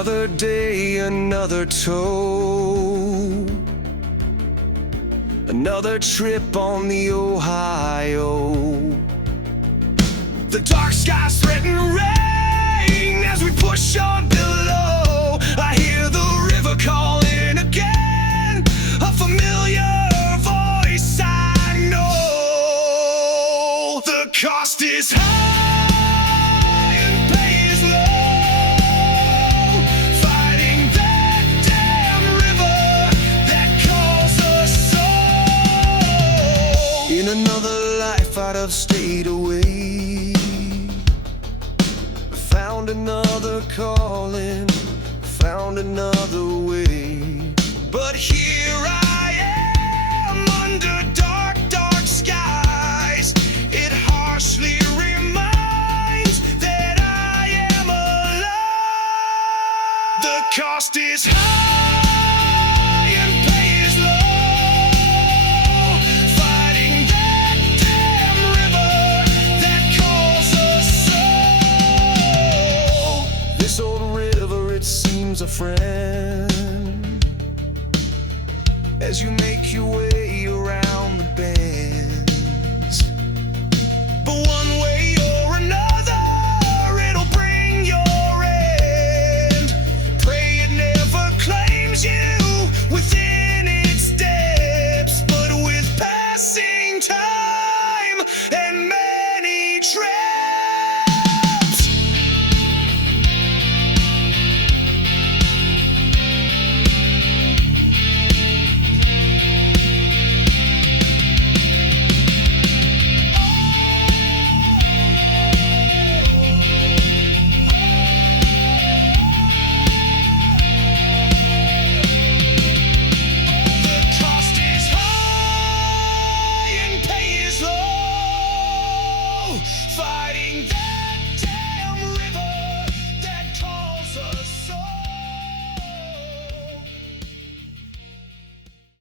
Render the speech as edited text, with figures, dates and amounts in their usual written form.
Another day, another tow, another trip on the Ohio. The dark skies threaten rain as we push on below. I hear the river calling again, a familiar voice I know. The cost is high and pay is low, fighting that damn river that calls us so. In another life I'd have stayed away, found another calling, found another way. But here I am under dark, dark skies. It harshly reminds that I am alive. The cost is high and pay is low, fighting that damn river that calls us so. This old river, it seems a friend as you make your way